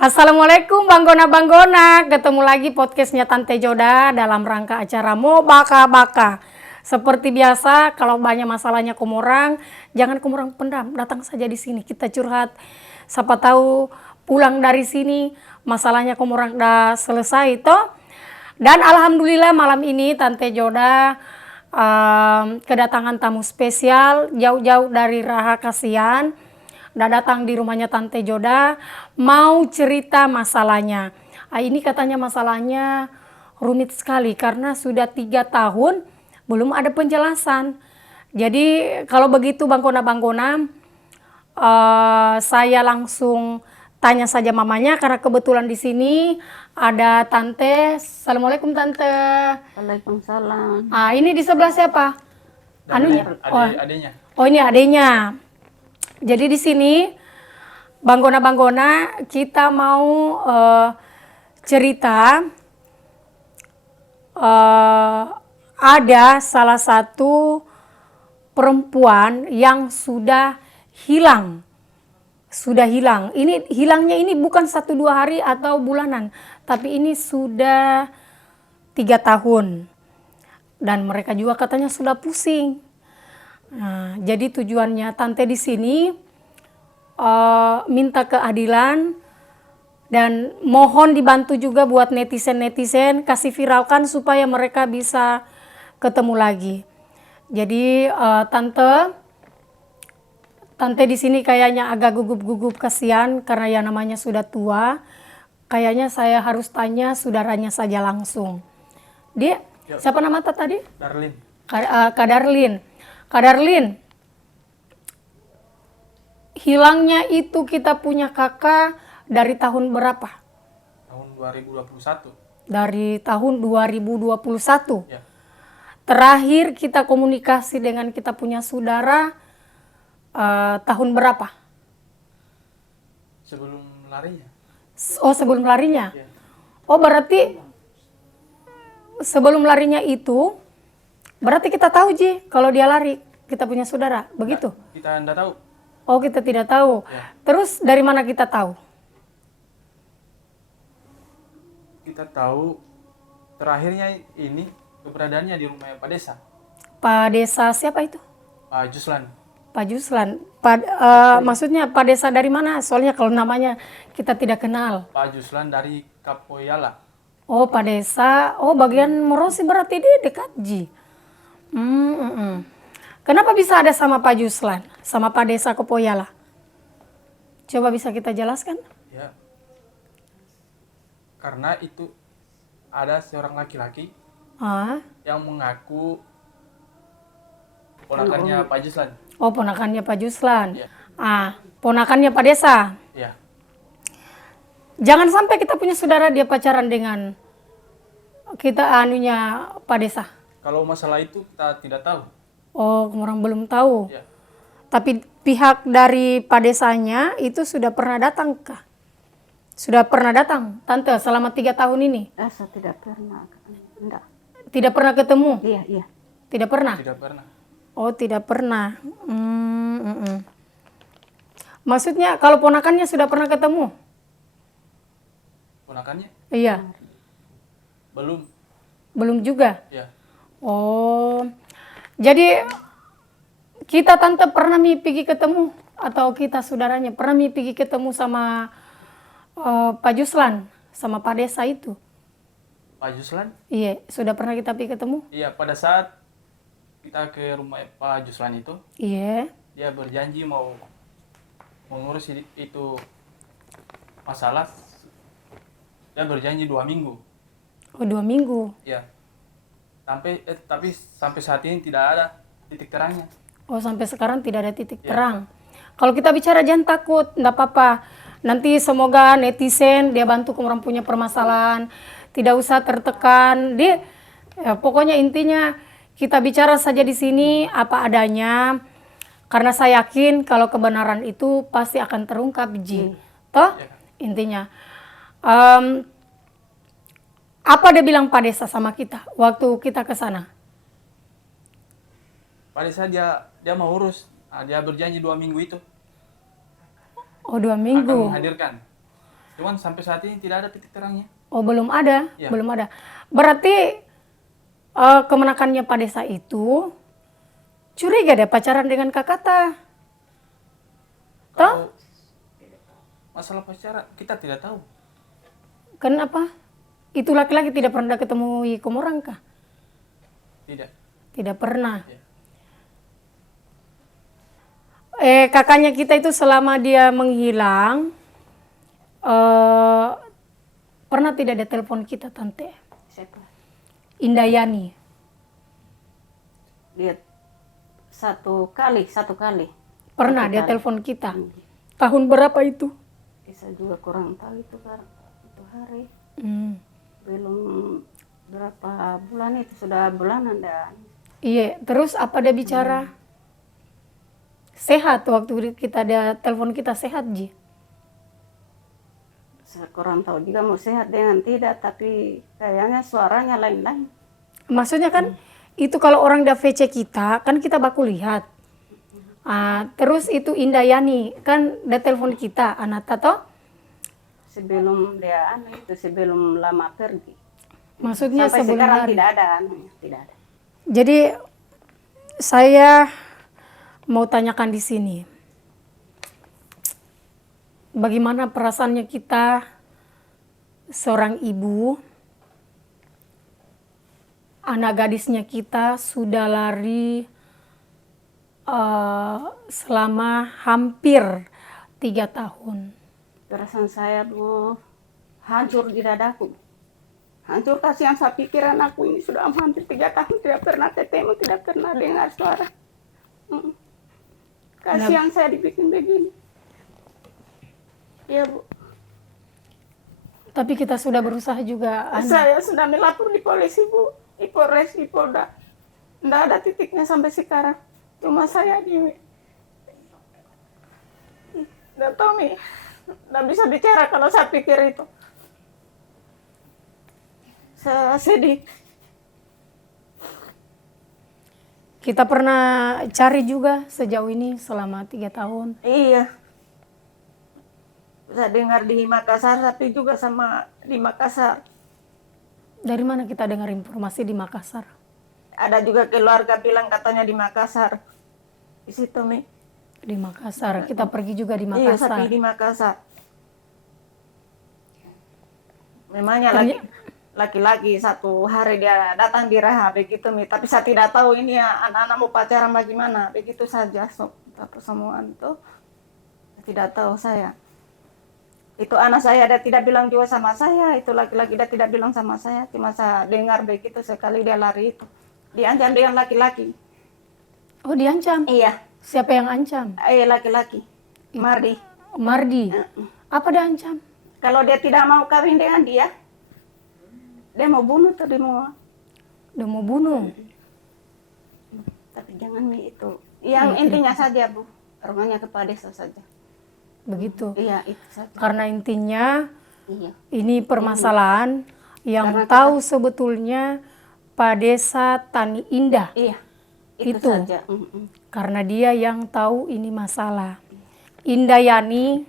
Assalamualaikum Banggona, ketemu lagi podcastnya Tante Joda dalam rangka acara Mo Baka-Baka. Seperti biasa, kalau banyak masalahnya kumurang, jangan kumurang pendam, datang saja di sini kita curhat. Siapa tahu pulang dari sini masalahnya kumurang udah selesai toh. Dan alhamdulillah malam ini Tante Joda kedatangan tamu spesial jauh-jauh dari Raha Kasihan. Udah datang di rumahnya Tante Joda, mau cerita masalahnya. Ini katanya masalahnya rumit sekali karena sudah 3 tahun belum ada penjelasan. Jadi kalau begitu Banggona, saya langsung tanya saja mamanya karena kebetulan di sini ada Tante. Assalamualaikum Tante. Waalaikumsalam. Ini di sebelah siapa? Anunya? Adanya. Oh ini adenya. Jadi di sini Banggona kita mau cerita ada salah satu perempuan yang sudah hilang. Ini hilangnya ini bukan 1-2 hari atau bulanan, tapi ini sudah 3 tahun. Dan mereka juga katanya sudah pusing. Nah, jadi tujuannya Tante di sini minta keadilan dan mohon dibantu juga buat netizen kasih viralkan supaya mereka bisa ketemu lagi. Jadi Tante di sini kayaknya agak gugup-gugup kasihan karena ya namanya sudah tua. Kayaknya saya harus tanya saudaranya saja langsung. Dia siapa nama tadi? Darlin. Kak Darlin. Kak Darlin, hilangnya itu kita punya kakak dari tahun berapa? Tahun 2021. Dari tahun 2021. Ya. Terakhir kita komunikasi dengan kita punya saudara tahun berapa? Sebelum larinya. Oh sebelum larinya? Ya. Oh berarti sebelum larinya itu, berarti kita tahu Ji kalau dia lari, kita punya saudara, begitu? Kita enggak tahu. Oh kita tidak tahu. Ya. Terus dari mana kita tahu? Kita tahu terakhirnya ini keberadaannya di rumah Pak Desa. Pak Desa siapa itu? Pak Juslan. Pak Juslan. Maksudnya Pak Desa dari mana? Soalnya kalau namanya kita tidak kenal. Pak Juslan dari Kapoyala. Oh Pak Desa. Oh bagian Morosi berarti dia dekat Ji. Kenapa bisa ada sama Pak Juslan? Sama Pak Desa Kepoyala? Coba bisa kita jelaskan? Ya. Karena itu ada seorang laki-laki yang mengaku ponakannya Pak Juslan. Oh ponakannya Pak Juslan. Ya. Ponakannya Pak Desa. Ya. Jangan sampai kita punya saudara dia pacaran dengan kita Pak Desa. Kalau masalah itu kita tidak tahu. Oh, orang belum tahu. Ya. Tapi pihak dari Pak Desanya itu sudah pernah datang kah? Sudah pernah datang, Tante, selama 3 tahun ini? Saya tidak pernah. Enggak. Tidak pernah ketemu? Iya. Tidak pernah? Tidak pernah. Oh, tidak pernah. Maksudnya kalau ponakannya sudah pernah ketemu? Ponakannya? Iya. Belum. Belum juga? Ya. Oh, jadi kita Tante pernah pergi ketemu atau kita saudaranya pernah pergi ketemu sama Pak Juslan sama Pak Desa itu? Pak Juslan? Iya, sudah pernah kita pergi ketemu? Iya, pada saat kita ke rumah Pak Juslan itu, Iya. dia berjanji mau mengurus itu masalah. Dia berjanji 2 minggu. Oh 2 minggu. Ya. Tapi sampai saat ini tidak ada titik terangnya. Oh sampai sekarang tidak ada titik terang. Kalau kita bicara jangan takut, enggak apa-apa. Nanti semoga netizen dia bantu orang punya permasalahan. Tidak usah tertekan. Pokoknya intinya kita bicara saja di sini apa adanya. Karena saya yakin kalau kebenaran itu pasti akan terungkap Ji. Toh? Intinya. Apa dia bilang Pak Desa sama kita waktu kita ke sana? Pak Desa dia mau urus. Dia berjanji 2 minggu itu. Oh 2 Akan minggu. menghadirkan. Cuman sampai saat ini tidak ada titik terangnya. Oh, belum ada, Ya. belum ada. Berarti kemenakannya Pak Desa itu curiga deh pacaran dengan Kak Kata. Toh? Kalau masalah pacaran kita tidak tahu. Kenapa? Itu laki-laki tidak pernah ketemu komorang kah? Tidak. Tidak pernah. Ya. Kakaknya kita itu selama dia menghilang, pernah tidak ada telepon kita, Tante? Siapa? Indayani. Dia satu kali. Pernah Satu dia kali. telepon kita. Tahun berapa itu? Saya juga kurang tahu itu hari. Belum berapa bulan itu, sudah bulanan dan Iya, terus apa dia bicara? Sehat waktu kita ada telepon kita sehat, Ji. saya kurang tahu juga mau sehat dengan tidak, tapi kayaknya suaranya lain-lain. Maksudnya kan itu kalau orang da VC kita, kan kita baku lihat. Terus itu Indayani, kan da telepon kita, Anata toh? Sebelum dia sebelum lama pergi. Maksudnya Sampai sebelum sekarang hari. tidak ada. Jadi saya mau tanyakan di sini. Bagaimana perasaannya kita seorang ibu, anak gadisnya kita sudah lari selama hampir 3 tahun. Perasaan saya Bu hancur di dadaku. Hancur, kasihan, saya pikir anakku ini sudah hampir 3 tahun tidak pernah ketemu, tidak pernah dengar suara. Kasihan saya dibikin begini. Iya Bu. Tapi kita sudah berusaha juga. Saya sudah melapor di polisi Bu, di Polres, di Polda. Tidak ada titiknya sampai sekarang. Cuma saya di nggak tahu nih, nggak bisa bicara kalau saya pikir itu. Saya sedih. Kita pernah cari juga sejauh ini selama 3 tahun. Iya. Saya dengar di Makassar, tapi juga sama di Makassar. Dari mana kita dengar informasi di Makassar? Ada juga keluarga bilang katanya di Makassar. Di situ, Mi. Di Makassar. Kita pergi juga di Iya, Makassar. tapi di Makassar. Memangnya laki-laki satu hari dia datang di Raha begitu, Mi. Tapi saya tidak tahu ini ya anak-anak mau pacaran bagaimana. Begitu saja, semua itu. Tidak tahu saya. Itu anak saya dia tidak bilang juga sama saya, itu laki-laki dia tidak bilang sama saya, cuma saya dengar begitu sekali dia lari itu. Diancam dengan laki-laki. Oh, diancam? Iya, Siapa yang ancam? laki-laki. Mardi. Mardi. Apa dia ancam? Kalau dia tidak mau kawin dengan dia mau bunuh tuh, dia mau. Udah mau bunuh. Tapi jangan Mi itu. Yang intinya saja Bu, rumahnya ke Pak Desa saja. Begitu. Iya, itu saja. Karena intinya Iya. ini permasalahan yang Karena tahu sebetulnya Pak Desa Tani Indah. Iya. Itu Itu. saja. Karena dia yang tahu ini masalah. Indayani,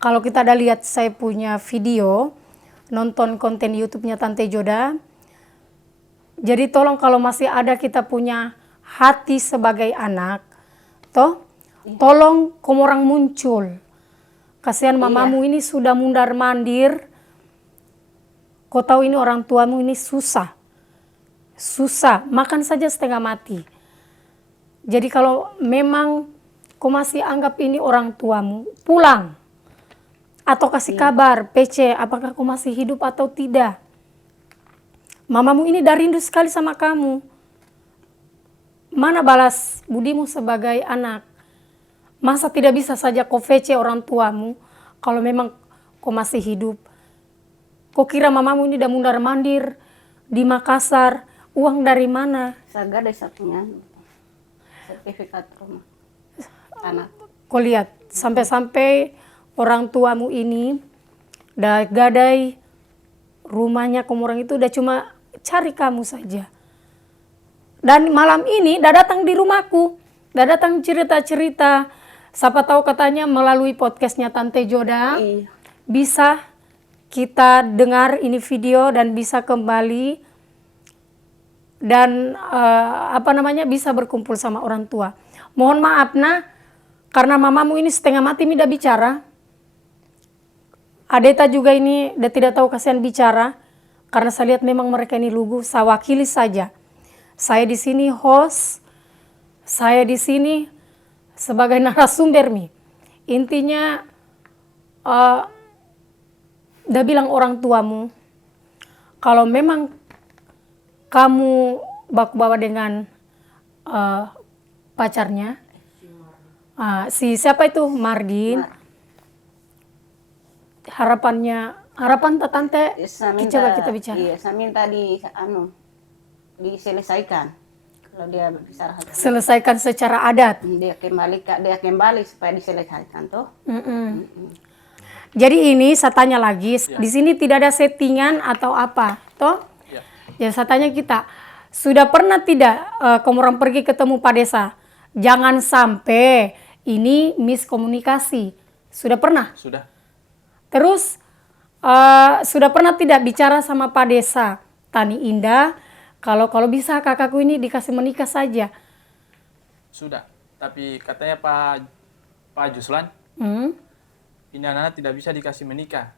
kalau kita ada lihat saya punya video, nonton konten YouTube-nya Tante Joda. Jadi tolong kalau masih ada kita punya hati sebagai anak, toh tolong komorang muncul. Kasihan mamamu ini sudah mundar-mandir. Kau tahu ini orang tuamu ini susah. Susah, makan saja setengah mati. Jadi kalau memang kau masih anggap ini orang tuamu, pulang. Atau kasih kabar, PC, apakah kau masih hidup atau tidak. Mamamu ini dah rindu sekali sama kamu. Mana balas budimu sebagai anak? Masa tidak bisa saja kau VC orang tuamu kalau memang kau masih hidup? Kau kira mamamu ini dah mundar-mandir di Makassar, uang dari mana? Saya gak ada satunya sertifikat rumah anak. Kau lihat, sampai-sampai orang tuamu ini dah gadai rumahnya komorang itu udah cuma cari kamu saja. Dan malam ini dah datang di rumahku, dah datang cerita-cerita. Siapa tahu katanya melalui podcastnya Tante Joda Iya. bisa kita dengar ini video dan bisa kembali dan bisa berkumpul sama orang tua. Mohon maaf nah, karena mamamu ini setengah mati tidak bicara. Adeta juga ini dia tidak tahu kasihan bicara, karena saya lihat memang mereka ini lugu. Saya wakili saja. Saya di sini host, saya di sini sebagai narasumber mi. Intinya, dia bilang orang tuamu, kalau memang kamu bawa dengan pacarnya, si siapa itu Mardin, harapan tante, coba kita bicara. Iya, saya minta diselesaikan. Kalau dia bicara Selesaikan secara adat. dia kembali supaya diselesaikan toh. Jadi ini saya tanya lagi, di sini tidak ada settingan atau apa, toh? Ya saya tanya kita, sudah pernah tidak kamu orang pergi ketemu Pak Desa? Jangan sampai ini miskomunikasi. Sudah pernah? Sudah. Terus sudah pernah tidak bicara sama Pak Desa? Tani Indah, kalau bisa kakakku ini dikasih menikah saja. Sudah. Tapi katanya Pak Juslan, ini anak tidak bisa dikasih menikah.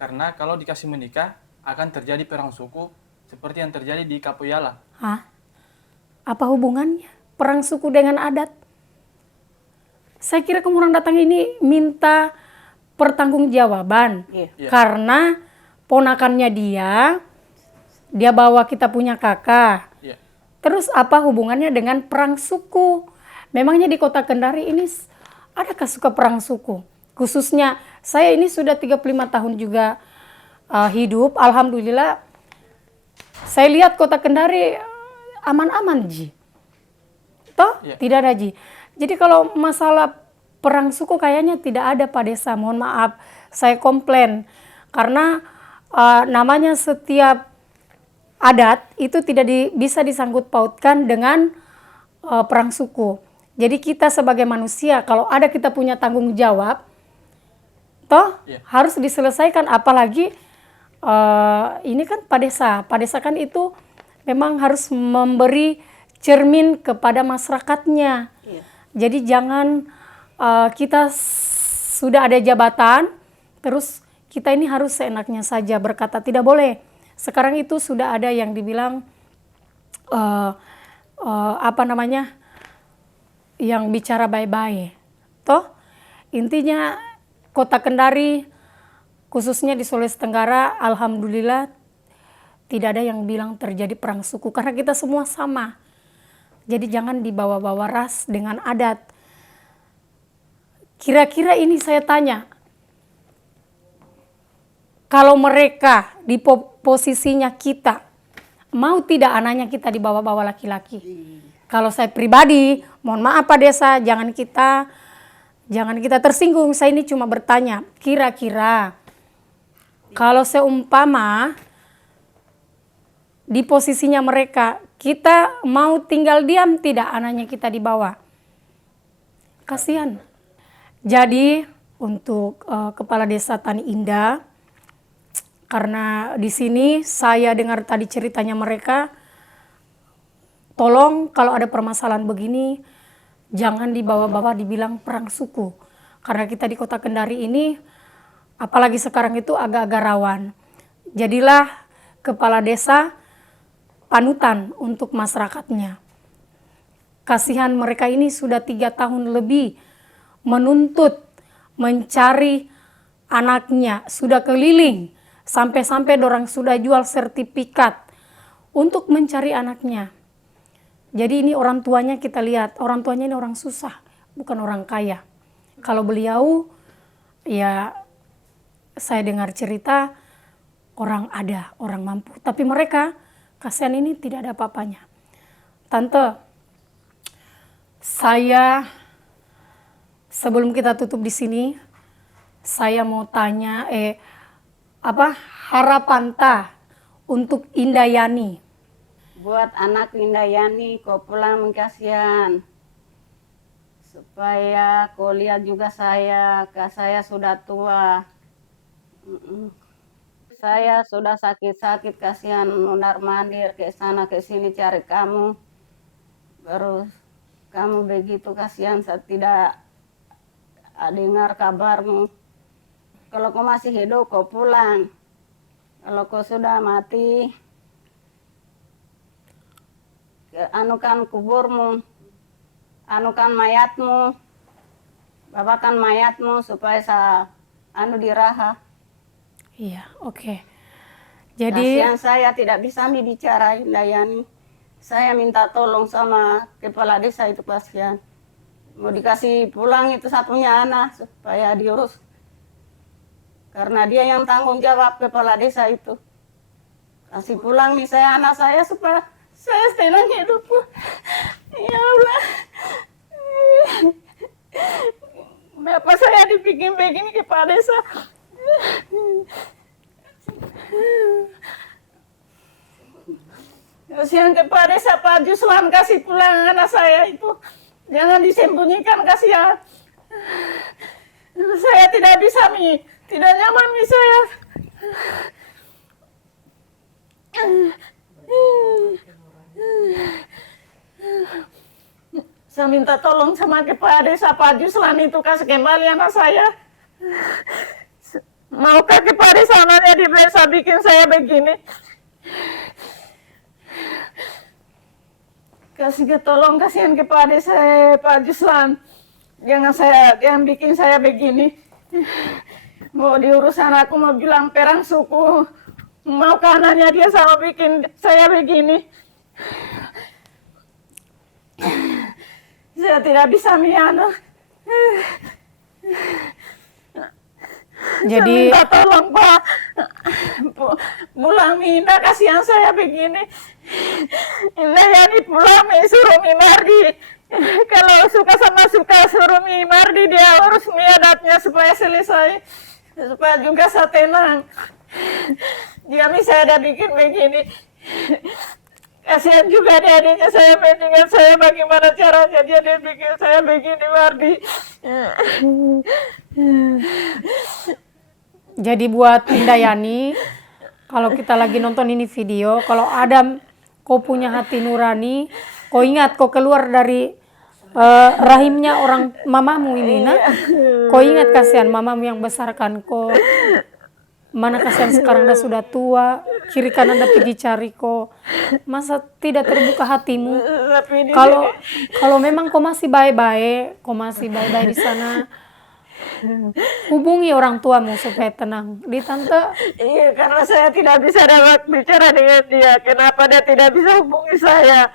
Karena kalau dikasih menikah akan terjadi perang suku seperti yang terjadi di Kapoyala. Hah? Apa hubungannya perang suku dengan adat? Saya kira kamu orang datang ini minta pertanggungjawaban. Iya. Karena ponakannya dia bawa kita punya kakak. Iya. Terus apa hubungannya dengan perang suku? Memangnya di kota Kendari ini adakah suka perang suku? Khususnya saya ini sudah 35 tahun juga hidup. Alhamdulillah saya lihat kota Kendari aman-aman Ji. Toh? Iya. Tidak ada Ji. Jadi kalau masalah perang suku kayaknya tidak ada Pak Desa. Mohon maaf, saya komplain. Karena namanya setiap adat itu tidak bisa disangkut pautkan dengan perang suku. Jadi kita sebagai manusia, kalau ada kita punya tanggung jawab, toh harus diselesaikan. Apalagi ini kan Pak Desa. Pak Desa kan itu memang harus memberi cermin kepada masyarakatnya. Iya. Jadi jangan kita sudah ada jabatan, terus kita ini harus seenaknya saja berkata, tidak boleh. Sekarang itu sudah ada yang dibilang yang bicara baik-baik. Toh intinya kota Kendari khususnya di Sulawesi Tenggara, alhamdulillah tidak ada yang bilang terjadi perang suku karena kita semua sama. Jadi jangan dibawa-bawa ras dengan adat. Kira-kira ini saya tanya, kalau mereka di posisinya kita, mau tidak anaknya kita dibawa-bawa laki-laki? Kalau saya pribadi, mohon maaf Pak Desa, jangan kita tersinggung. Saya ini cuma bertanya, kira-kira kalau seumpama di posisinya mereka, kita mau tinggal diam tidak anaknya kita dibawa? Kasihan. Jadi untuk Kepala Desa Tani Indah, karena di sini saya dengar tadi ceritanya mereka, tolong kalau ada permasalahan begini, jangan dibawa-bawa dibilang perang suku. Karena kita di kota Kendari ini, apalagi sekarang itu agak-agak rawan. Jadilah Kepala Desa panutan untuk masyarakatnya. Kasihan mereka ini sudah 3 tahun lebih menuntut, mencari anaknya, sudah keliling, sampai-sampai dorang sudah jual sertifikat untuk mencari anaknya. Jadi ini orang tuanya kita lihat, orang tuanya ini orang susah, bukan orang kaya. Kalau beliau, ya saya dengar cerita, orang ada, orang mampu. Tapi mereka, kasihan ini tidak ada apa-apanya. Tante, saya sebelum kita tutup di sini, saya mau tanya, harapan untuk Indayani? Buat anak Indayani, kau pulang mengkasihan. Supaya kau lihat juga saya sudah tua. Saya sudah sakit-sakit, kasihan mondar-mandir ke sana ke sini cari kamu. Baru kamu begitu, kasihan saya tidak dengar kabarmu. Kalau kau masih hidup kau pulang. Kalau kau sudah mati, anukan kuburmu, anukan mayatmu, babakan mayatmu supaya saya diraha. Iya, oke. Jadi Kasihan saya tidak bisa dibicarain, Dayani. Saya minta tolong sama kepala desa itu, kasihan. Mau dikasih pulang itu satunya anak supaya diurus. Karena dia yang tanggung jawab, kepala desa itu. Kasih pulang nih saya anak saya supaya saya senang hidup. Ya Allah. Kenapa saya dibikin begini kepala desa? Kasihan kepala desa Pak Juslan, kasih pulang anak saya itu. Jangan disembunyikan, kasihan. Saya tidak bisa tidak nyaman saya. Saya minta tolong sama kepala desa Pak Juslan itu, kasih kembali anak saya. Maukah kepala desa anaknya di desa bikin saya begini? Kasih tolong, kasihan kepala desa Pak Juslan. Jangan bikin saya begini. Mau diurus anakku, mau bilang perang suku. Mau kanannya dia sama bikin saya begini. Saya tidak bisa miano. Jadi saya minta tolong Pak, pulang Mina, kasihan saya begini. Indah Yani pulang suruh Mimardi. Kalau suka sama suka suruh Mimardi, dia urus miadatnya supaya selesai, supaya juga saya tenang. Dia bisa ada bikin begini. Kasihan juga adiknya saya meninggal, saya bagaimana caranya dia bikin saya begini, Mardi. Jadi buat Indah Yani, kalau kita lagi nonton ini video, kalau ada kau punya hati nurani, kau ingat kau keluar dari rahimnya orang mamamu ini, nah, kau ingat kasihan mamamu yang besarkan kau. Mana kasihan sekarang dah sudah tua, kiri kanan dah pergi cari kau. Masa tidak terbuka hatimu? Kalau memang kau masih baik-baik, di sana, hubungi orang tuamu supaya tenang. Di tante. Iya, karena saya tidak bisa dapat bicara dengan dia. Kenapa dia tidak bisa hubungi saya?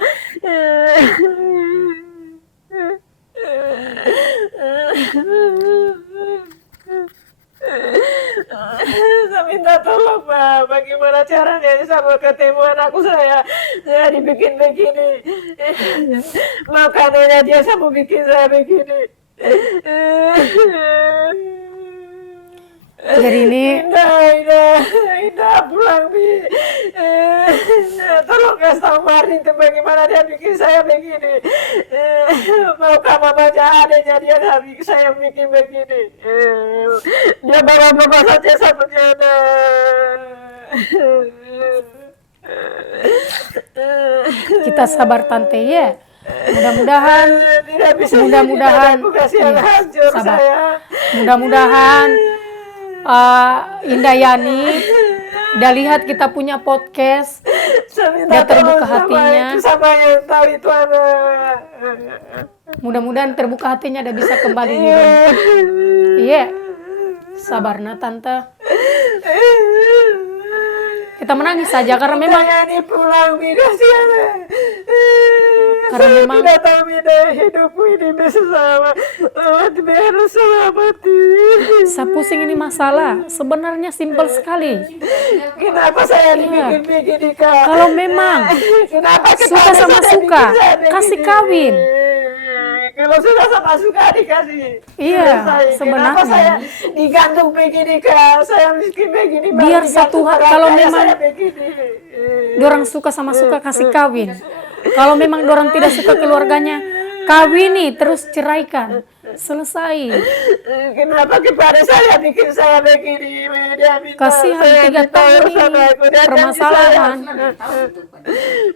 Saya minta tolong Pak, bagaimana caranya saya mau ketemu anakku saya dibikin begini. Makanya dia mau bikin saya begini. Jadi ini Indah pulang Bi. Tolong kasih tahu Martin itu bagaimana dia bikin saya begini. Maukah mamanya adanya dia bikin saya bikin begini. Dia bawa saja satu jana. kita sabar tante ya. Mudah-mudahan sabar. Mudah-mudahan Indah Yani udah lihat kita punya podcast, dia terbuka hatinya. Mudah-mudahan terbuka hatinya, dia bisa kembali hidup. Iya, sabar nah tante. Kita menangis saja karena memang tidak tahu hidupku ini bisa saya pusing ini masalah sebenarnya simpel sekali. Kenapa saya dibikin begini Kak? Kalau memang suka sama suka, kasih kawin. Kalau sudah sama suka dikasih. Iya, Kenapa sebenarnya saya digantung begini Kak? Saya miskin begini. Biar satu kalau memang dorang suka sama suka kasih kawin. Kalau memang dorang tidak suka keluarganya, kawini terus ceraikan, selesai. Kenapa kepada saya bikin saya begini? Dia minta Kasihan saya 3 minta tahun urusan ini aku. Dia permasalahan.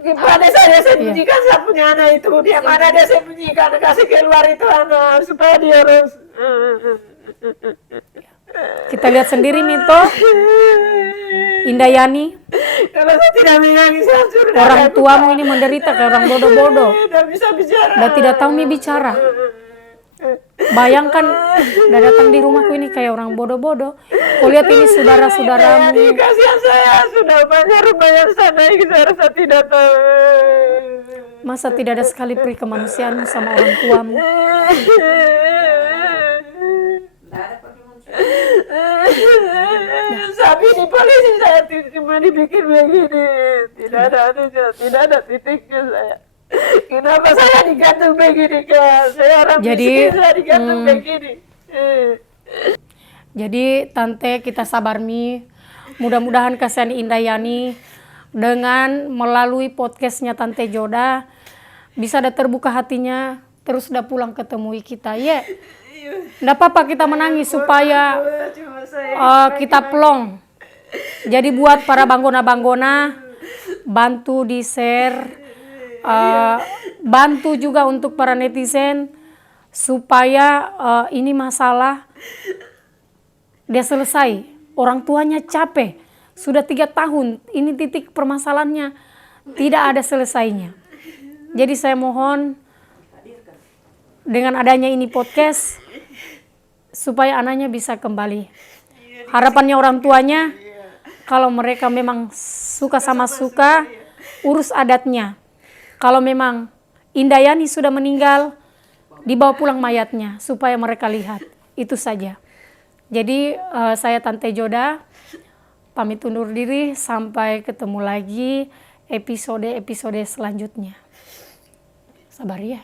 Kepada saya sembunyikan saya punya anak itu. Dia mana dia sembunyikan, kasih keluar itu anak supaya dia harus. Kita lihat sendiri Mito, Indayani, Kalau saya tidak menangis saya sudah orang tuamu ini menderita kayak orang bodoh-bodoh. tidak bisa bicara. Udah tidak tahu mi bicara. Bayangkan, udah datang di rumahku ini kayak orang bodoh-bodoh. Kau lihat ini saudara-saudaramu. Jadi kasihan saya sudah banyak bayar sana saya rasa tidak tahu. Masa tidak ada sekali peri kemanusiaanmu sama orang tuamu? Tapi di polisi saya cuma dibikin begini, tidak ada titiknya saya. Kenapa saya digantung begini kan? Saya orang miskin, saya digantung begini. Jadi Tante kita sabar Mi. Mudah-mudahan kasihan Indayani dengan melalui podcastnya Tante Joda bisa ada terbuka hatinya, terus udah pulang ketemui kita ya. Nggak apa-apa kita menangis supaya kita plong. Jadi buat para banggona-banggona, bantu di share, bantu juga untuk para netizen supaya ini masalah dia selesai. Orang tuanya capek, sudah 3 tahun, ini titik permasalahannya tidak ada selesainya. Jadi saya mohon dengan adanya ini podcast supaya anaknya bisa kembali. Harapannya orang tuanya kalau mereka memang suka sama suka, urus adatnya. Kalau memang Indayani sudah meninggal, dibawa pulang mayatnya supaya mereka lihat. Itu saja. Jadi saya Tante Joda pamit undur diri, sampai ketemu lagi episode-episode selanjutnya. Sabar ya.